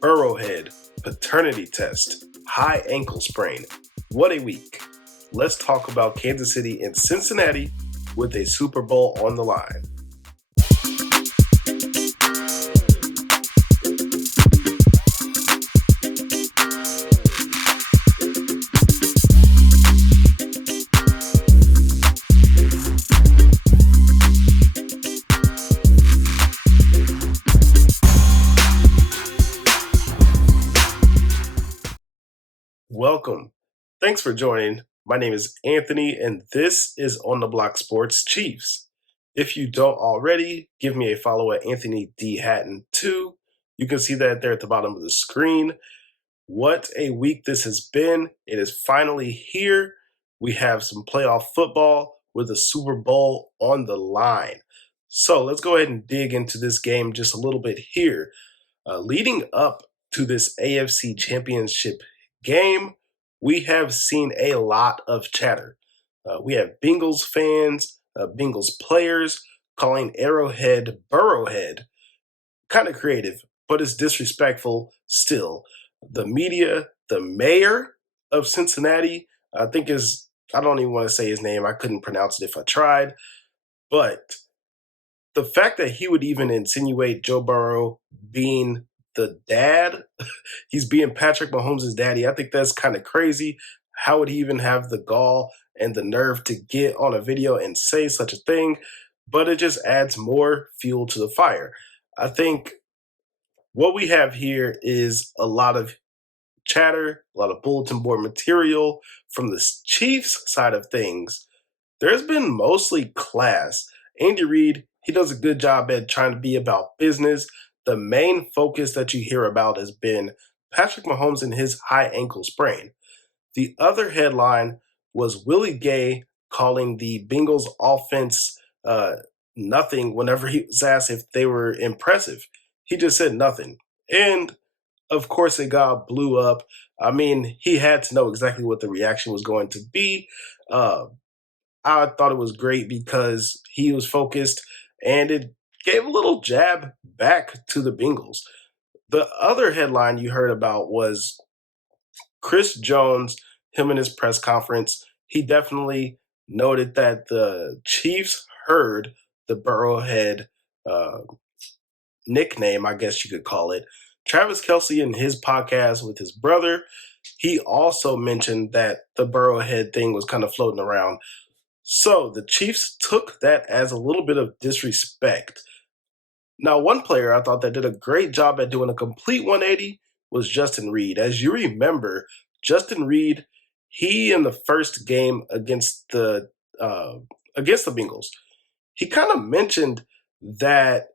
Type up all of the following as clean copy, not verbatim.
Burrowhead, paternity test, high ankle sprain. What a week. Let's talk about Kansas City and Cincinnati with a Super Bowl on the line. Welcome. Thanks for joining. My name is Anthony, and this is On the Block Sports Chiefs. If you don't already, give me a follow at Anthony D. Hatton 2. You can see that there at the bottom of the screen. What a week this has been. It is finally here. We have some playoff football with a Super Bowl on the line. So let's go ahead and dig into this game just a little bit here. Leading up to this AFC Championship game, we have seen a lot of chatter. We have Bengals fans, Bengals players calling Arrowhead Burrowhead. Kind of creative, but it's disrespectful still. The media, the mayor of Cincinnati, I don't even want to say his name. I couldn't pronounce it if I tried. But the fact that he would even insinuate Joe Burrow being the dad, he's being Patrick Mahomes' daddy, I think that's kind of crazy. How would he even have the gall and the nerve to get on a video and say such a thing? But it just adds more fuel to the fire. I think what we have here is a lot of chatter, a lot of bulletin board material from the Chiefs side of things. There's been mostly class. Andy Reid, he does a good job at trying to be about business. The main focus that you hear about has been Patrick Mahomes and his high ankle sprain. The other headline was Willie Gay calling the Bengals offense nothing whenever he was asked if they were impressive. He just said nothing. And of course, it got blew up. I mean, he had to know exactly what the reaction was going to be. I thought it was great because he was focused and it gave a little jab back to the Bengals. The other headline you heard about was Chris Jones, him in his press conference. He definitely noted that the Chiefs heard the Burrowhead nickname, I guess you could call it. Travis Kelce in his podcast with his brother, he also mentioned that the Burrowhead thing was kind of floating around. So the Chiefs took that as a little bit of disrespect. Now, one player I thought that did a great job at doing a complete 180 was Justin Reid. As you remember, Justin Reid, he in the first game against the Bengals, he kind of mentioned that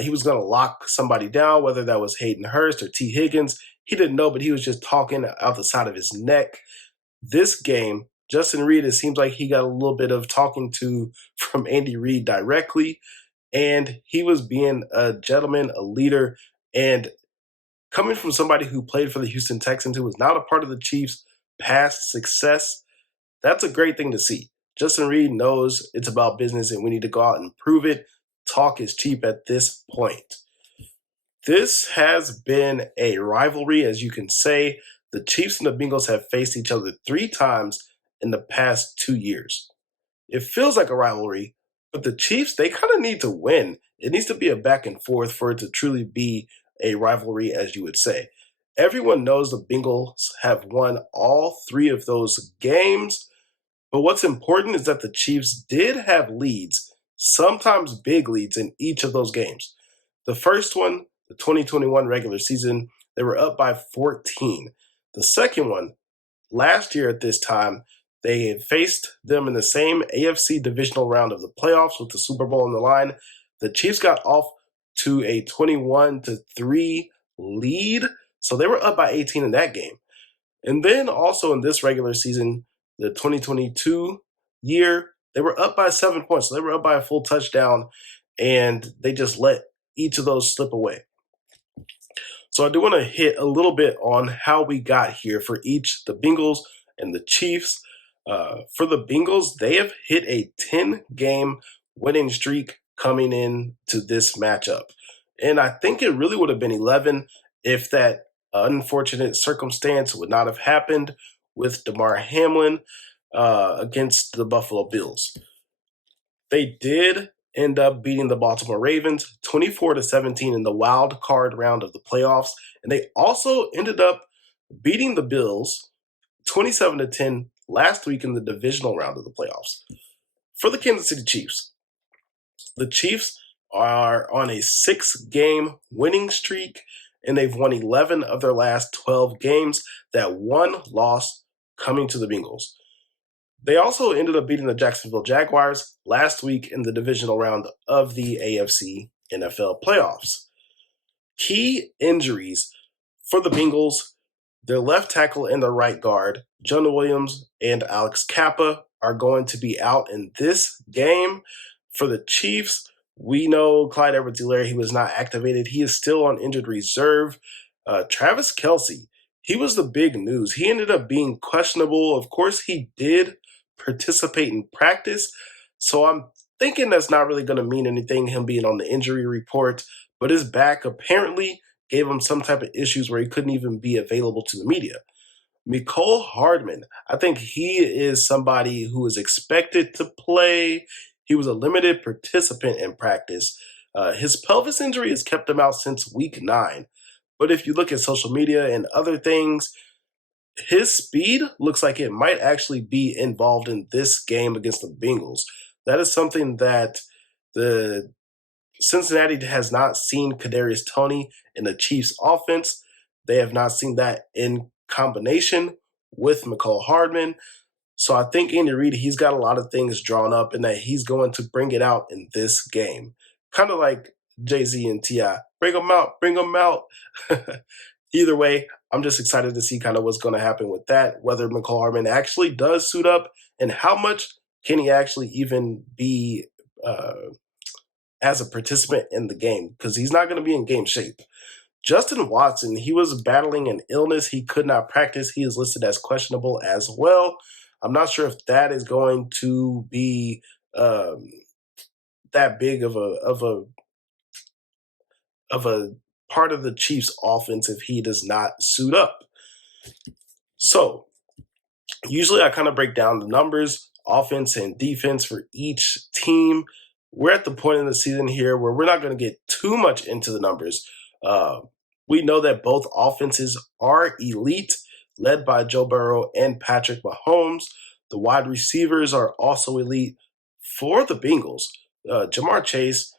he was going to lock somebody down, whether that was Hayden Hurst or T. Higgins. He didn't know, but he was just talking out the side of his neck. This game, Justin Reid, it seems like he got a little bit of talking to from Andy Reid directly, and he was being a gentleman, a leader, and coming from somebody who played for the Houston Texans, who was not a part of the Chiefs' past success, that's a great thing to see. Justin Reid knows it's about business and we need to go out and prove it. Talk is cheap at this point. This has been a rivalry, as you can say. The Chiefs and the Bengals have faced each other 3 times in the past 2 years. It feels like a rivalry, but the Chiefs, they kind of need to win. It needs to be a back and forth for it to truly be a rivalry, as you would say. Everyone knows the Bengals have won all 3 of those games, but what's important is that the Chiefs did have leads, sometimes big leads in each of those games. The first one, the 2021 regular season, they were up by 14. The second one, last year at this time, they had faced them in the same AFC divisional round of the playoffs with the Super Bowl on the line. The Chiefs got off to a 21-3 lead, so they were up by 18 in that game. And then also in this regular season, the 2022 year, they were up by 7 points. So they were up by a full touchdown, and they just let each of those slip away. So I do want to hit a little bit on how we got here for each, the Bengals and the Chiefs. For the Bengals, they have hit a 10-game winning streak coming in to this matchup. And I think it really would have been 11 if that unfortunate circumstance would not have happened with Damar Hamlin against the Buffalo Bills. They did end up beating the Baltimore Ravens 24-17 in the wild card round of the playoffs, and they also ended up beating the Bills 27-10 last week in the divisional round of the playoffs. For the Kansas City Chiefs, the Chiefs are on a 6-game winning streak, and they've won 11 of their last 12 games, that one loss coming to the Bengals. They also ended up beating the Jacksonville Jaguars last week in the divisional round of the AFC NFL playoffs. Key injuries for the Bengals: their left tackle and their right guard, Jonah Williams and Alex Kappa, are going to be out in this game. For the Chiefs, we know Clyde Edwards-Helaire, he was not activated. He is still on injured reserve. Travis Kelce, he was the big news. He ended up being questionable. Of course, he did participate in practice, so I'm thinking that's not really going to mean anything, him being on the injury report, but his back apparently gave him some type of issues where he couldn't even be available to the media. Mecole Hardman, I think he is somebody who is expected to play. He was a limited participant in practice. His pelvis injury has kept him out since week 9. But if you look at social media and other things, his speed looks like it might actually be involved in this game against the Bengals. That is something that the Cincinnati has not seen. Kadarius Toney in the Chiefs offense, they have not seen that in combination with Mecole Hardman. So I think Andy Reid, he's got a lot of things drawn up and that he's going to bring it out in this game. Kind of like Jay-Z and T.I. Bring them out, bring them out. Either way, I'm just excited to see kind of what's going to happen with that, whether Mecole Hardman actually does suit up and how much can he actually even be as a participant in the game, because he's not going to be in game shape. Justin Watson, he was battling an illness. He could not practice. He is listed as questionable as well. I'm not sure if that is going to be that big of a part of the Chiefs' offense if he does not suit up. So usually I kind of break down the numbers, offense and defense for each team. We're at the point in the season here where we're not going to get too much into the numbers. We know that both offenses are elite, led by Joe Burrow and Patrick Mahomes. The wide receivers are also elite for the Bengals. Jamar Chase,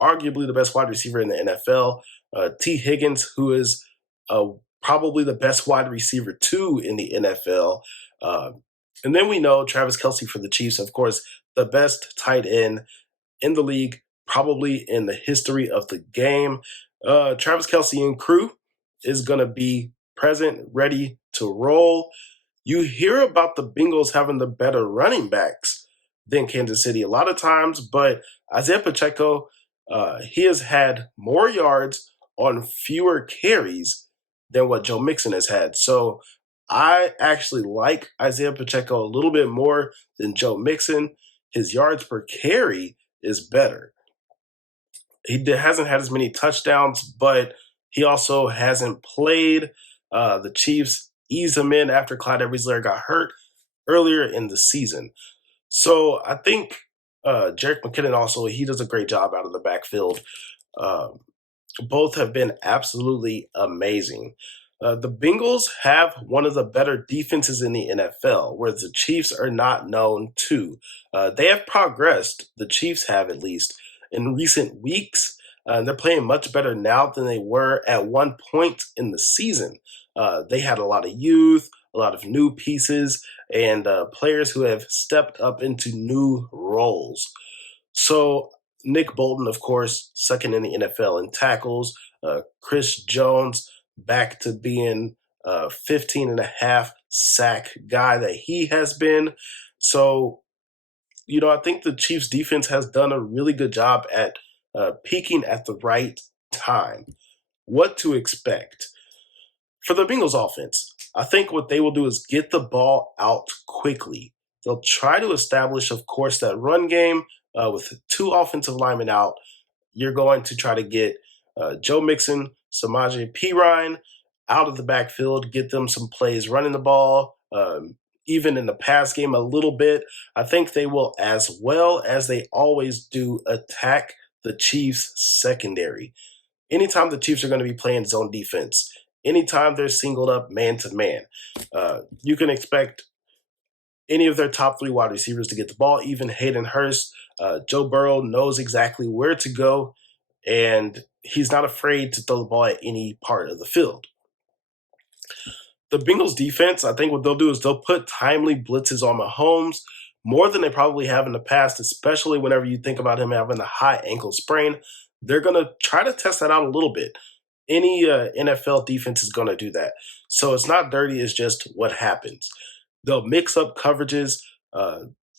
arguably the best wide receiver in the NFL. T. Higgins, who is probably the best wide receiver too in the NFL. And then we know Travis Kelce for the Chiefs, of course, the best tight end in the league, probably in the history of the game. Travis Kelce and crew is going to be present, ready to roll. You hear about the Bengals having the better running backs than Kansas City a lot of times, but Isaiah Pacheco, he has had more yards on fewer carries than what Joe Mixon has had. So I actually like Isaiah Pacheco a little bit more than Joe Mixon. His yards per carry is better. He hasn't had as many touchdowns, but he also hasn't played. The Chiefs eased him in after Clyde Edwards-Helaire got hurt earlier in the season. So I think Jerick McKinnon also, he does a great job out of the backfield. Both have been absolutely amazing. The Bengals have one of the better defenses in the NFL, where the Chiefs are not known to. They have progressed, the Chiefs have at least, in recent weeks. They're playing much better now than they were at one point in the season. They had a lot of youth, a lot of new pieces, and players who have stepped up into new roles. So Nick Bolton, of course, second in the NFL in tackles. Chris Jones back to being 15 and a half sack guy that he has been. So, I think the Chiefs defense has done a really good job at peaking at the right time. What to expect? For the Bengals offense, I think what they will do is get the ball out quickly. They'll try to establish, of course, that run game with two offensive linemen out. You're going to try to get Joe Mixon Samaje Perine out of the backfield, get them some plays running the ball, even in the pass game a little bit. I think they will, as well as they always do, attack the Chiefs' secondary. Anytime the Chiefs are going to be playing zone defense, anytime they're singled up man to man, you can expect any of their top three wide receivers to get the ball, even Hayden Hurst. Joe Burrow knows exactly where to go, and he's not afraid to throw the ball at any part of the field. The Bengals defense, I think what they'll do is they'll put timely blitzes on Mahomes more than they probably have in the past, especially whenever you think about him having a high ankle sprain. They're going to try to test that out a little bit. Any NFL defense is going to do that. So it's not dirty, it's just what happens. They'll mix up coverages.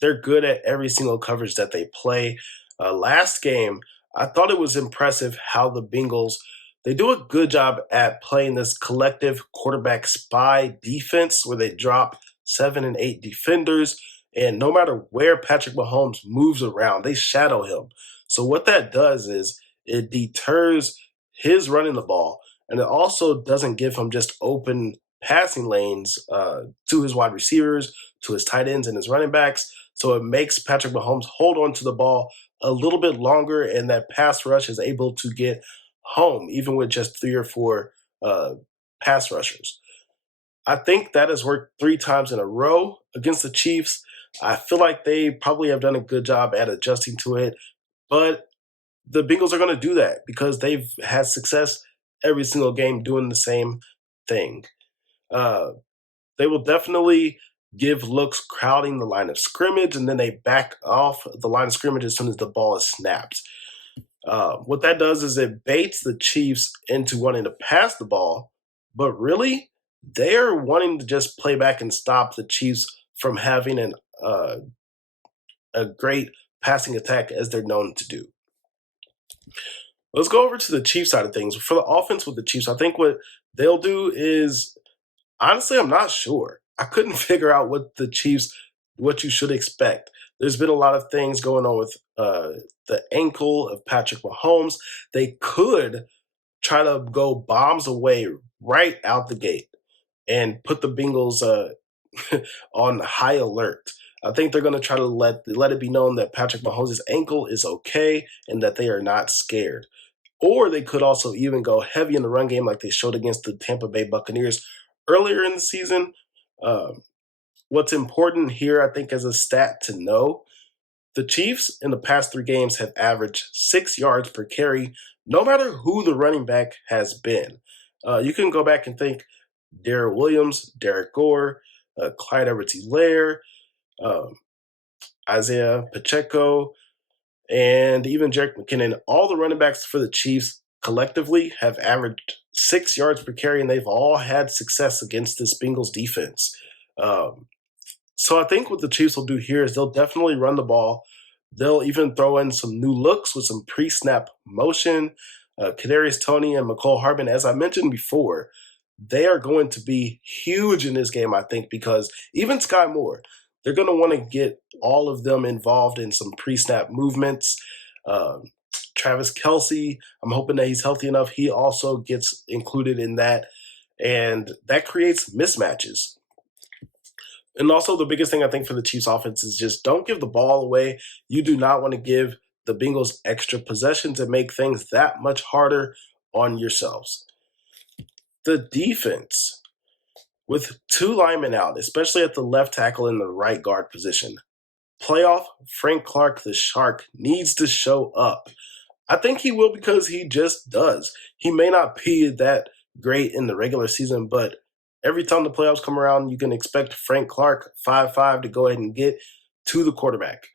They're good at every single coverage that they play. Last game, I thought it was impressive how the Bengals, they do a good job at playing this collective quarterback spy defense where they drop 7 and 8 defenders. And no matter where Patrick Mahomes moves around, they shadow him. So what that does is it deters his running the ball, and it also doesn't give him just open passing lanes to his wide receivers, to his tight ends, and his running backs. So it makes Patrick Mahomes hold on to the ball a little bit longer, and that pass rush is able to get home, even with just 3 or 4 pass rushers. I think that has worked 3 times in a row against the Chiefs. I feel like they probably have done a good job at adjusting to it, but the Bengals are going to do that because they've had success every single game doing the same thing. Uh, they will definitely give looks crowding the line of scrimmage, and then they back off the line of scrimmage as soon as the ball is snapped. What that does is it baits the Chiefs into wanting to pass the ball, but really, they are wanting to just play back and stop the Chiefs from having a great passing attack as they're known to do. Let's go over to the Chiefs side of things. For the offense with the Chiefs, I think what they'll do is, honestly, I'm not sure. I couldn't figure out what you should expect. There's been a lot of things going on with the ankle of Patrick Mahomes. They could try to go bombs away right out the gate and put the Bengals on high alert. I think they're going to try to let it be known that Patrick Mahomes' ankle is okay and that they are not scared. Or they could also even go heavy in the run game like they showed against the Tampa Bay Buccaneers earlier in the season. What's important here, I think, as a stat to know, the Chiefs in the past 3 games have averaged 6 yards per carry, no matter who the running back has been. You can go back and think Darrell Williams, Derek Gore, Clyde Edwards-Helaire, Isaiah Pacheco, and even Jerick McKinnon. All the running backs for the Chiefs collectively have averaged 6 yards per carry, and they've all had success against this Bengals defense. So I think what the Chiefs will do here is they'll definitely run the ball. They'll even throw in some new looks with some pre-snap motion. Kadarius Toney and McCole Hardman, as I mentioned before, they are going to be huge in this game, I think, because even Sky Moore, they're going to want to get all of them involved in some pre-snap movements. Travis Kelce, I'm hoping that he's healthy enough. He also gets included in that, and that creates mismatches. And also the biggest thing I think for the Chiefs offense is just don't give the ball away. You do not want to give the Bengals extra possessions and make things that much harder on yourselves. The defense, with 2 linemen out, especially at the left tackle and the right guard position, playoff Frank Clark the Shark needs to show up. I think he will because he just does. He may not be that great in the regular season, but every time the playoffs come around, you can expect Frank Clark, 5'5", to go ahead and get to the quarterback.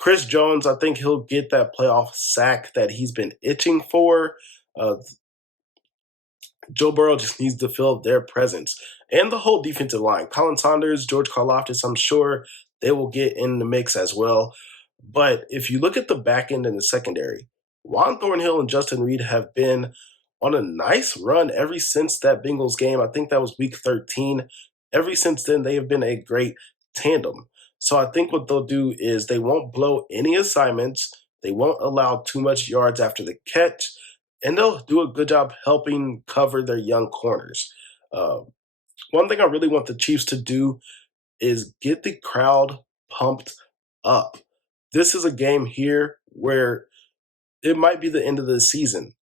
Chris Jones, I think he'll get that playoff sack that he's been itching for. Joe Burrow just needs to fill their presence. And the whole defensive line. Colin Saunders, George Karlaftis, I'm sure they will get in the mix as well. But if you look at the back end and the secondary, Juan Thornhill and Justin Reed have been on a nice run ever since that Bengals game. I think that was week 13. Ever since then, they have been a great tandem. So I think what they'll do is they won't blow any assignments. They won't allow too much yards after the catch. and they'll do a good job helping cover their young corners. Uh, One thing I really want the Chiefs to do is get the crowd pumped up. This is a game here where it might be the end of the season.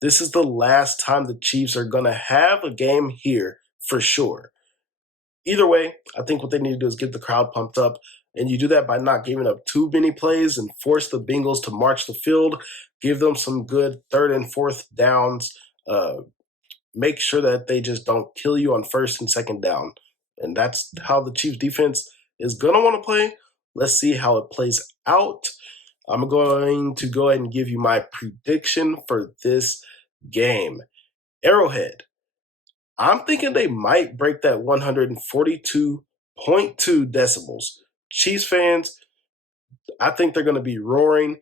This is the last time the Chiefs are going to have a game here for sure. Either way, I think what they need to do is get the crowd pumped up. And you do that by not giving up too many plays and force the Bengals to march the field, give them some good third and fourth downs, uh, make sure that they just don't kill you on first and second down. And that's how the Chiefs defense is going to want to play. Let's see how it plays out. I'm going to go ahead and give you my prediction for this game. Arrowhead. I'm thinking they might break that 142.2 decibels. Chiefs fans, I think they're going to be roaring.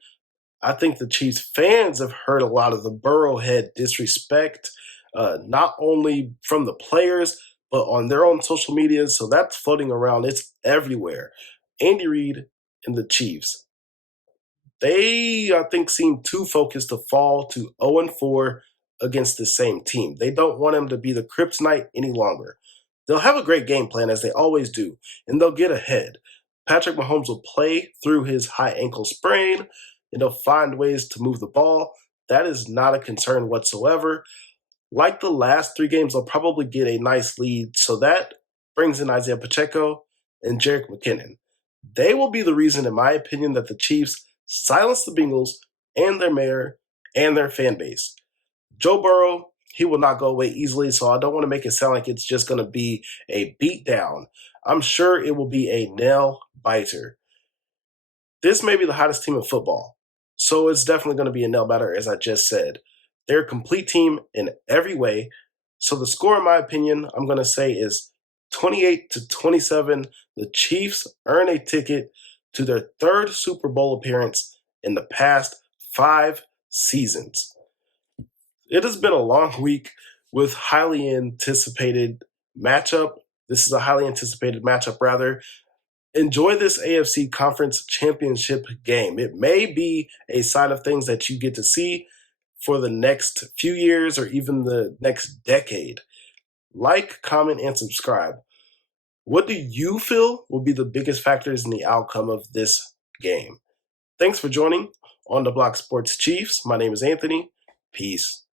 I think the Chiefs fans have heard a lot of the Burrowhead disrespect, not only from the players, but on their own social media. So that's floating around. It's everywhere. Andy Reid and the Chiefs. They, I think, seem too focused to fall to 0-4 against the same team. They don't want him to be the kryptonite any longer. They'll have a great game plan, as they always do, and they'll get ahead. Patrick Mahomes will play through his high ankle sprain, and they'll find ways to move the ball. That is not a concern whatsoever. Like the last three games, they'll probably get a nice lead, so that brings in Isaiah Pacheco and Jerick McKinnon. They will be the reason, in my opinion, that the Chiefs silence the Bengals and their mayor and their fan base. Joe Burrow, he will not go away easily, so I don't want to make it sound like it's just going to be a beatdown. I'm sure it will be a nail biter. This may be the hottest team in football, so it's definitely going to be a nail biter, as I just said. They're a complete team in every way. So the score, in my opinion, I'm going to say is 28-27. The Chiefs earn a ticket to their third Super Bowl appearance in the past 5 seasons. It has been a long week with highly anticipated matchup. This is a highly anticipated matchup, rather. Enjoy this AFC Conference Championship game. It may be a sign of things that you get to see for the next few years or even the next decade. Like, comment, and subscribe. What do you feel will be the biggest factors in the outcome of this game? Thanks for joining on the Block Sports Chiefs. My name is Anthony. Peace.